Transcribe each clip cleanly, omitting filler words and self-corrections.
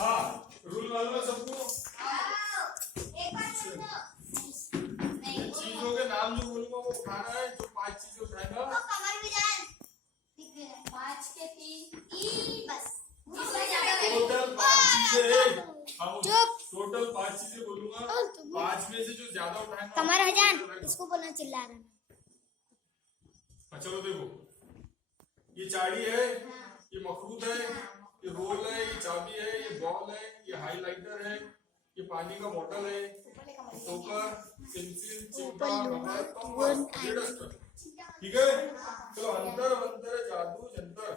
हाँ रूल मालूम है सबको। चीजों के नाम जो बोलूंगा वो उठाना है, जो 5 चीजें उठाएगा। टोटल 5 चीजें, टोटल 5 चीजें बोलूंगा, 5 में से जो ज्यादा उठाएगा कमर हजान इसको बोलना चिल्ला रहा है। चलो देखो, ये चाड़ी है, ये मखरूद है, ये रोल है, ये चाबी है, ये बॉल है, ये हाइलाइटर है, ये पानी का बोतल है, टोकर, पेंसिल, चिमटा, रबर, कंपास, ये डस्टर। ठीक है, चलो अंतर मंतर जादू जंतर।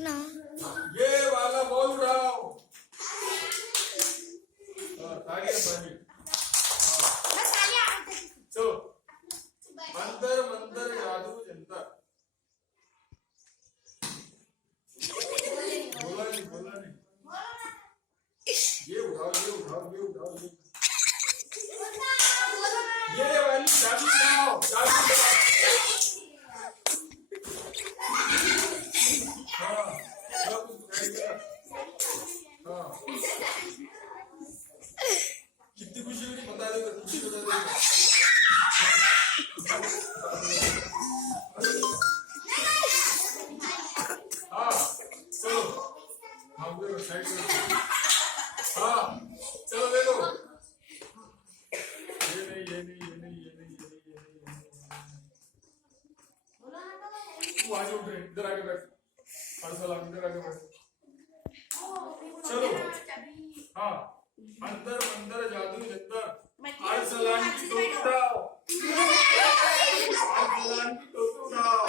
ना ये वाला बॉल उठाओ। ताली है ताली। चलो अंतर मंतर जादू जंतर। बोला नहीं। ये उठाओ, ये उठाओ, ये उठाओ, ये वाली चाबी उठाओ, चाबी उठाओ। हाँ, सब उठाएगा। हाँ, कितनी खुशी हुई बता देगा, खुशी बता देगा। हाँ, चलो हम लोग साइड में। हाँ, चलो देखो, ये नहीं। तू आगे उठ रहे, इधर आके बैठ, अर्सलान इधर आके बैठ। चलो हाँ, अंदर मंदर जादू जंतर, अर्सलान की टोपी उठाओ, अर्सलान की टोपी उठाओ।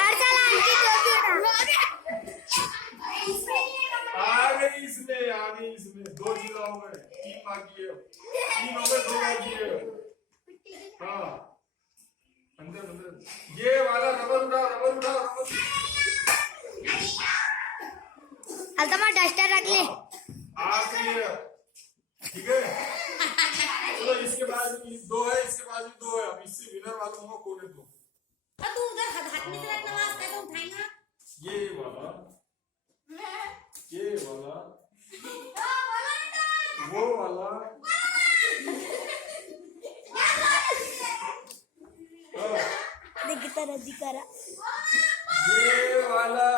आ गई इसमें 2 चीज हो गए, 3 बाकी है, 3 हो गए, 2 बाकी है। हाँ अंदर ये वाला रबर उठाओ। अल्तमा डस्टर रख ले। आखिरी है, ठीक है। चलो इसके बाद 2 है, इसके बाद भी 2 है। अब इससे विनर मालूम होगा कौन है। तू उधर हाथ में से रखना, वास्ता तो उठाएगा। ये वाला, वो वाला, दिखता रहा ये वाला,